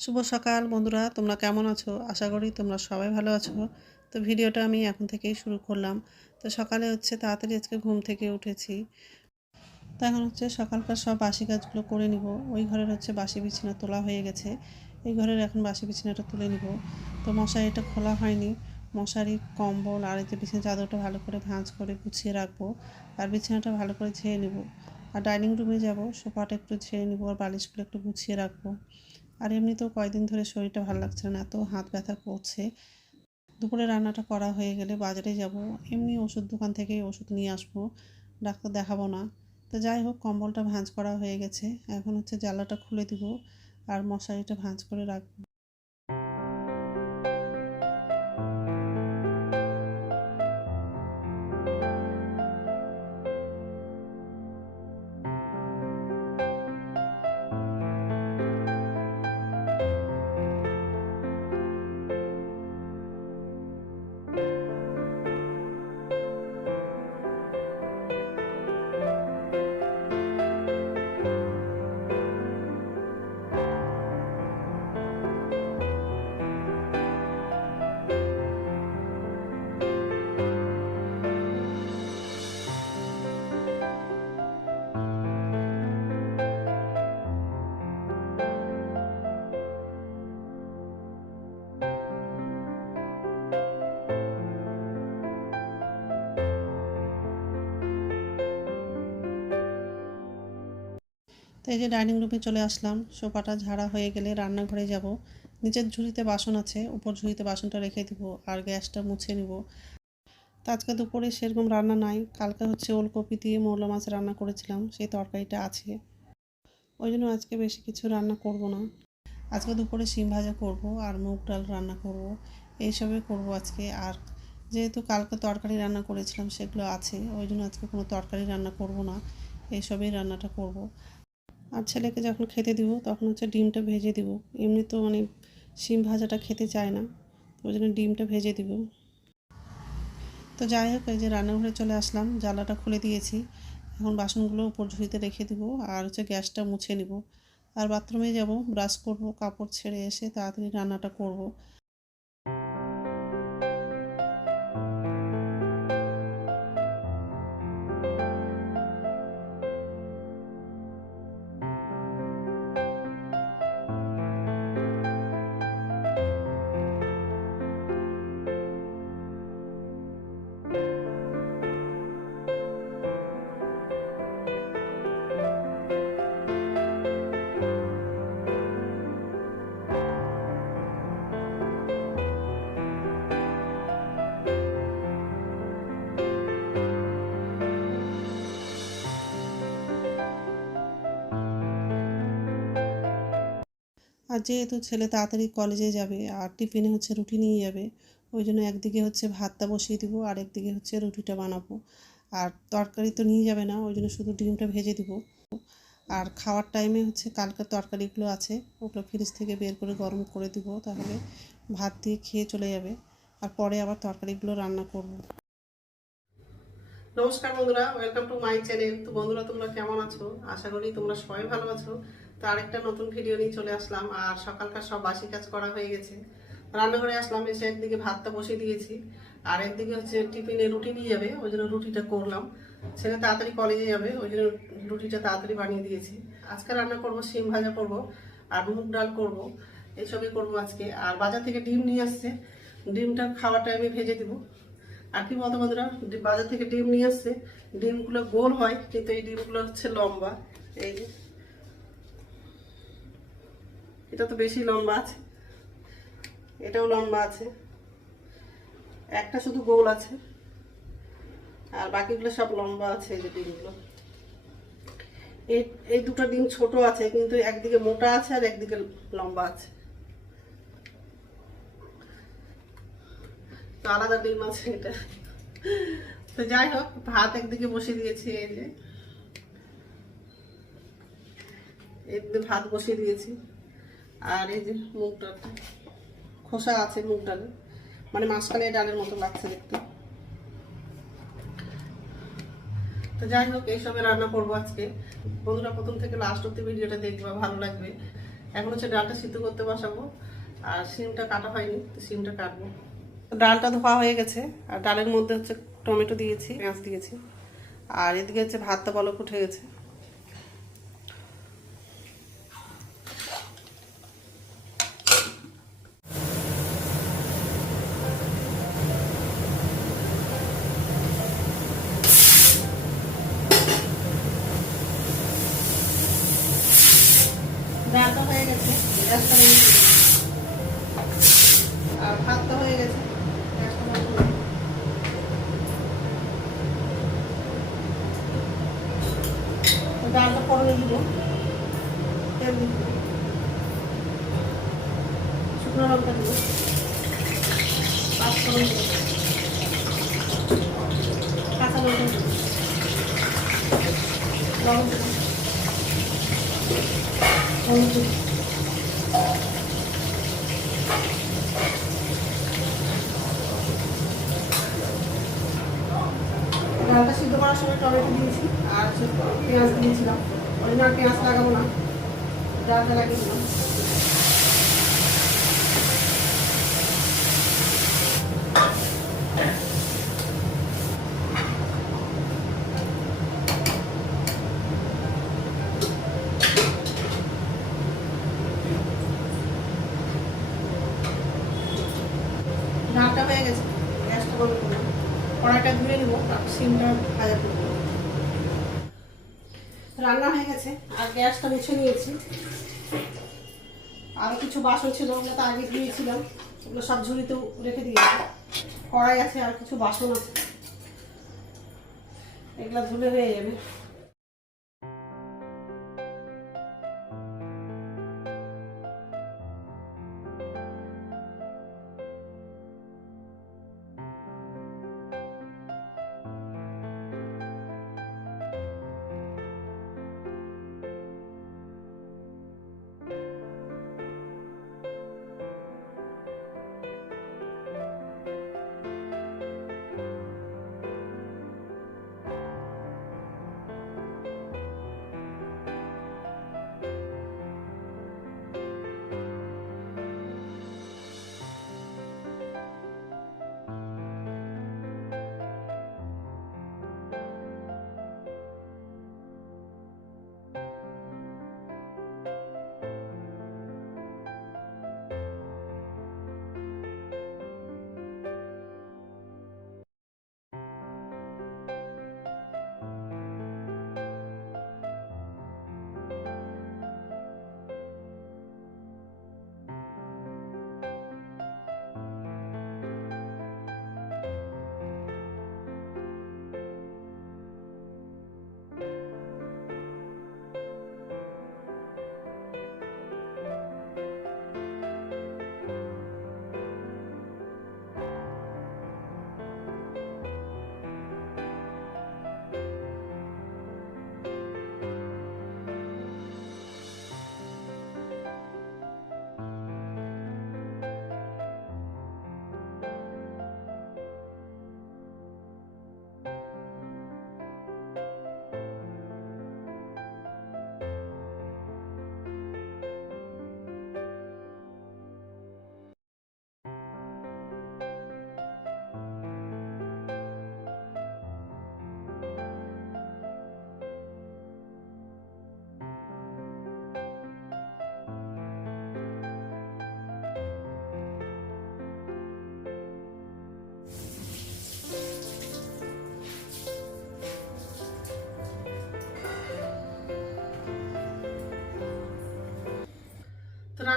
শুভ সকাল বন্ধুরা, তোমরা কেমন আছো? আশা করি তোমরা সবাই ভালো আছো। তো ভিডিওটা আমি এখন থেকেই শুরু করলাম। তো সকালে হচ্ছে তাড়াতাড়ি আজকে ঘুম থেকে উঠেছি। তো এখন হচ্ছে সকালকার সব বাসি কাজগুলো করে নিব। ওই ঘরের হচ্ছে বাসি বিছানা তোলা হয়ে গেছে। এই ঘরের এখন বাসি বিছানাটা তুলে নিব। তো মশারিটা খোলা হয়নি। মশারি, কম্বল আর যে বিছানা চাদরটা ভালো করে ভাঁজ করে গুছিয়ে রাখব আর বিছানাটা ভালো করে ঝেড়ে নিব। আর ডাইনিং রুমে যাব, সোফাটা একটু ঝেড়ে নিব আর বালিশগুলো একটু গুছিয়ে রাখব। আর এমনিতেও কয়েকদিন ধরে শরীরটা ভালো লাগছে না, এত হাত ব্যথা করছে। দুপুরে রান্নাটা করা হয়ে গেলে বাজারে যাব, এমনি ওষুধ দোকান থেকেই ওষুধ নিয়ে আসব, ডাক্তার দেখাবো না। তো যাই হোক, কম্বলটা ভাঁজ করা হয়ে গেছে, এখন হচ্ছে জ্বালাটা খুলে দিব, আর মশারিটা ভাঁজ করে রাখব। তো এই যে ডাইনিং রুমে চলে আসলাম, সোফাটা ঝাড়া হয়ে গেলে রান্নাঘরে যাব। নিচের ঝুড়িতে বাসন আছে, উপর ঝুড়িতে বাসনটা রেখে দিব আর গ্যাসটা মুছে নিব। তো আজকে দুপুরে সেরকম রান্না নাই, কালকে হচ্ছে ওলকপি দিয়ে মৌলা মাছ রান্না করেছিলাম, সেই তরকারিটা আছে। ওই জন্য আজকে বেশি কিছু রান্না করব না। আজকে দুপুরে শিম ভাজা করব আর মুগ ডাল রান্না করব। এইসবই করব আজকে আর যেহেতু কালকে তরকারি রান্না করেছিলাম সেগুলো আছে, ওই জন্য আজকে কোনো তরকারি রান্না করব না। এইসবই রান্নাটা করব। আর ছেলেকে যখন খেতে দিব, তখন হচ্ছে ডিমটা ভেজে দিব। এমনি তো মানে শিম ভাজাটা খেতে চায় না ওই জন্য ডিমটা ভেজে দিব। তো যাই হোক, এই যে রান্নাঘরে চলে আসলাম জ্বালাটা খুলে দিয়েছি। এখন বাসনগুলো উপর ঝুড়িতে রেখে দিব আর হচ্ছে গ্যাসটা মুছে নিব। আর বাথরুমে যাব, ব্রাশ করব, কাপড় ছেড়ে এসে তাড়াতাড়ি রান্নাটা করব। আর যেহেতু ছেলে তাড়াতাড়ি কলেজে যাবে আর টিফিনে হচ্ছে রুটি নিয়ে যাবে, ওই জন্য একদিকে হচ্ছে ভাতটা বসিয়ে দিব আর একদিকে হচ্ছে রুটিটা বানাবো। আর তরকারি তো নিয়ে যাবে না, ওই জন্য শুধু ডিমটা ভেজে দিব। আর খাওয়ার টাইমে হচ্ছে কালকের তরকারিগুলো আছে, ওগুলো ফ্রিজ থেকে বের করে গরম করে দিব, তাহলে ভাত দিয়ে খেয়ে চলে যাবে। আর পরে আবার তরকারিগুলো রান্না করব। নমস্কার বন্ধুরা ওয়েলকাম টু মাই চ্যানেল তো বন্ধুরা, তোমরা কেমন আছো? আশা করি তোমরা সবাই ভালো আছো। তো আরেকটা নতুন ভিডিও নিয়ে চলে আসলাম, আর সকালকার সব বাসি কাজ করা হয়ে গেছে। রান্নাঘরে আসলাম, এসে একদিকে ভাতটা বসিয়ে দিয়েছি, আর একদিকে হচ্ছে টিফিনে রুটি নিয়ে যাবে, ওই জন্য রুটিটা করলাম। ছেলে তাড়াতাড়ি কলেজে যাবে, ওই জন্য রুটিটা তাড়াতাড়ি বানিয়ে দিয়েছি। আজকে রান্না করব শিম ভাজা করব, আর মুগ ডাল করব এইসবই করব আজকে। আর বাজার থেকে ডিম নিয়ে আসছে, ডিমটা খাওয়ার টাইমে ভেজে দিব। আর কি বলতো বন্ধুরা বাজার থেকে ডিম নিয়ে আসছে। ডিমগুলো গোল হয়, কিন্তু এই ডিমগুলো হচ্ছে লম্বা। এই যে। এটা তো বেশি লম্বা আছে। এটাও লম্বা আছে। একটা শুধু গোল আছে। আর বাকিগুলো সব লম্বা আছে, এই যে ডিমগুলো। এই এই দুটো ডিম ছোট আছে, কিন্তু একদিকে মোটা আছে আর একদিকে লম্বা আছে। তো আলাদা ডিম আছে এটা। তো যাই হোক, ভাত একদিকে বসিয়ে দিয়েছি, এই যে। একদিকে ভাত বসিয়ে দিয়েছি। আর এই যে মুগ খোসা আছে মুগ ডালে। মানে মাঝখানে ডালের মতো লাগছে দেখতে। তো যাই হোক, এইসবে রান্না করব আজকে। বন্ধুরা, প্রথম থেকে লাস্ট অব্দি ভিডিওটা দেখবা, ভালো লাগবে। এখন হচ্ছে ডালটা সিদ্ধ করতে বসাবো। আর সিমটা কাটা হয়নি, তো সিমটা কাটবো। ডালটা ধোয়া হয়ে গেছে, আর ডালের মধ্যে হচ্ছে টমেটো দিয়েছি, পেঁয়াজ দিয়েছি। আর এদিকে হচ্ছে ভাতটা বলক উঠে গেছে ডালটা হয়ে গেছে গ্যাসটা বন্ধ করে দিই। আর ভাতটা হয়ে গেছে গ্যাসটা বন্ধ করে দিই। তো ডালটা ফোড়নে দিব তেল দিব শুকনো লঙ্কা দিব ডালটা সিদ্ধ করার সময় টমেটো দিয়েছি আর পেঁয়াজ দিয়েছিলাম। অরিজিনাল পেঁয়াজ লাগাবো না। ডালটা লাগিয়ে দিলাম ডালটা হয়ে গেছে গ্যাসটা বন্ধ করলাম কড়াইটা ধুয়ে নিব সিমটা ভাজা করব রান্না হয়ে গেছে, আর গ্যাসটা মুছে নিয়েছি। আরও কিছু বাসন ছিল ওগুলো তো আগে ধুয়েছিলাম, ওগুলো সব ঝুড়িতেও রেখে দিয়েছি। কড়াই আছে, আর কিছু বাসন আছে। এগুলো ধুলে হয়ে যাবে।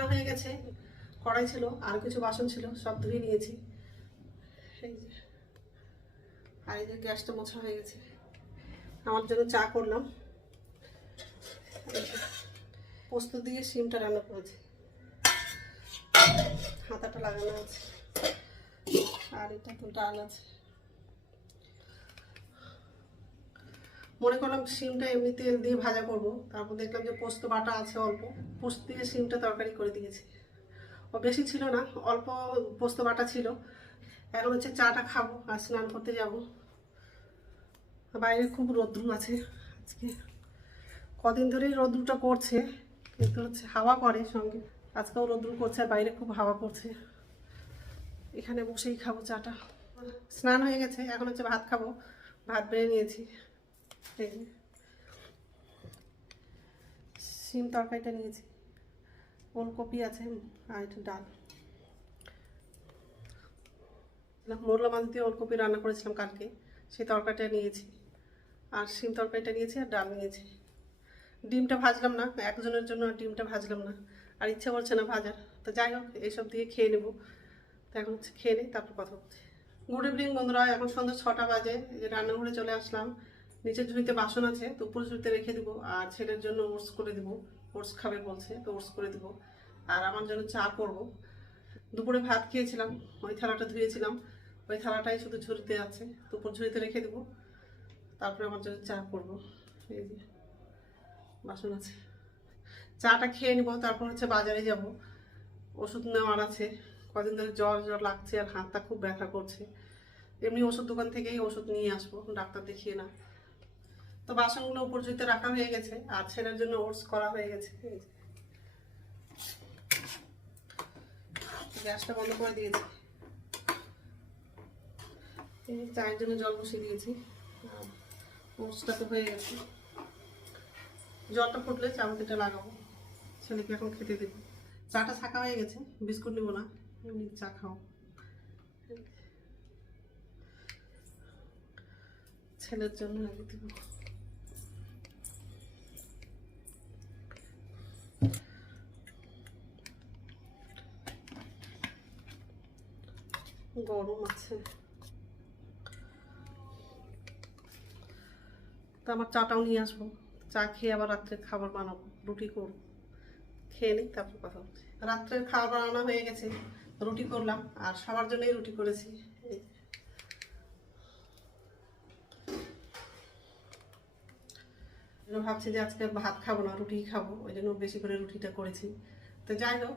রান্না হয়ে গেছে। কড়াই ছিল, আর কিছু বাসন ছিল, সব ধুয়ে নিয়েছি। এই যে, আর এই যে গ্যাসটা মোছা হয়ে গেছে। আমার জন্য চা করলাম। পোস্ত দিয়ে সিমটা রান্না করেছি। হাতাটা লাগানো আছে। আর এটা ডাল আছে। মনে করলাম শিমটা এমনি তেল দিয়ে ভাজা করব। তারপর দেখলাম যে পোস্ত বাটা আছে অল্প। পোস্ত দিয়ে শিমটা তরকারি করে দিয়েছি। ও বেশি ছিল না, অল্প পোস্ত বাটা ছিল। এখন হচ্ছে চাটা খাব আর স্নান করতে যাব। বাইরে খুব রোদ্দুর আছে আজকে। কদিন ধরেই রোদ্দুরটা করছে কিন্তু হচ্ছে হাওয়া করে সঙ্গে। আজকেও রোদ্দুর করছে আর বাইরে খুব হাওয়া করছে এখানে বসেই খাব চাটা। স্নান হয়ে গেছে, এখন হচ্ছে ভাত খাব। ভাত বেড়ে নিয়েছি। শিম তরকারিটা নিয়েছি। ওলকপি আছে আর একটু ডাল। মোরলা মাছ দিয়ে ওলকপি রান্না করেছিলাম কালকে। সেই তরকারিটা নিয়েছি। আর শিম তরকারিটা নিয়েছি আর ডাল নিয়েছি। ডিমটা ভাজলাম না, একজনের জন্য আর ডিমটা ভাজলাম না। আর ইচ্ছা করছে না ভাজার। তো যাই হোক, এইসব দিয়ে খেয়ে নেব। তো এখন হচ্ছে খেয়ে নিই, তারপর কথা বলছি। গুড ইভিনিং বন্ধুরা, এখন সন্ধ্যা ছটা বাজে। রান্নাঘরে চলে আসলাম। নিচের ঝুড়িতে বাসন আছে, তো উপর ঝুড়িতে রেখে দিব। আর ছেলের জন্য ওটস করে দিব। ওটস খাবে বলছে, তো ওটস করে দিব। আর আমার জন্য চা করব। দুপুরে ভাত খেয়েছিলাম, ওই থালাটা ধুয়েছিলাম। ওই থালাটাই শুধু ঝুড়িতে আছে, তো উপর ঝুড়িতে রেখে দেবো। তারপরে আমার জন্য চা করব। এই যে, বাসন আছে। চাটা খেয়ে নিব, তারপর হচ্ছে বাজারে যাব। ওষুধ নেওয়ার আছে। কদিন ধরে জ্বর জ্বর লাগছে আর হাতটা খুব ব্যথা করছে। এমনি ওষুধ দোকান থেকেই ওষুধ নিয়ে আসব, ডাক্তার দেখিয়ে না। তো বাসনগুলো উপর জুতে রাখা হয়ে গেছে, আর ছেলের জন্য ওটস করা হয়ে গেছে। গ্যাসটা বন্ধ করে দিয়েছি। চায়ের জন্য জল বসিয়ে দিয়েছি। ওটসটা তো হয়ে গেছে। জলটা ফুটলে চামচিটা লাগাবো। ছেলেকে এখন খেতে দেবো। চাটা ছাকা হয়ে গেছে, বিস্কুট নেব না, এমনি চা খাও ছেলের জন্য আগে দেবো। গরম আছে। তো আমার চাটাও নিয়ে আসব। চা খেয়ে আবার রাত্রে খাবার বানাবো, রুটি করব। খেয়ে নিই, তারপর কথা বলছি রাত্রের খাবার বানানো হয়ে গেছে, রুটি করলাম, আর সবার জন্যই রুটি করেছি। ভাবছি যে আজকে ভাত খাব না, রুটি খাব, ওই জন্য বেশি করে রুটিটা করেছি। তো যাই হোক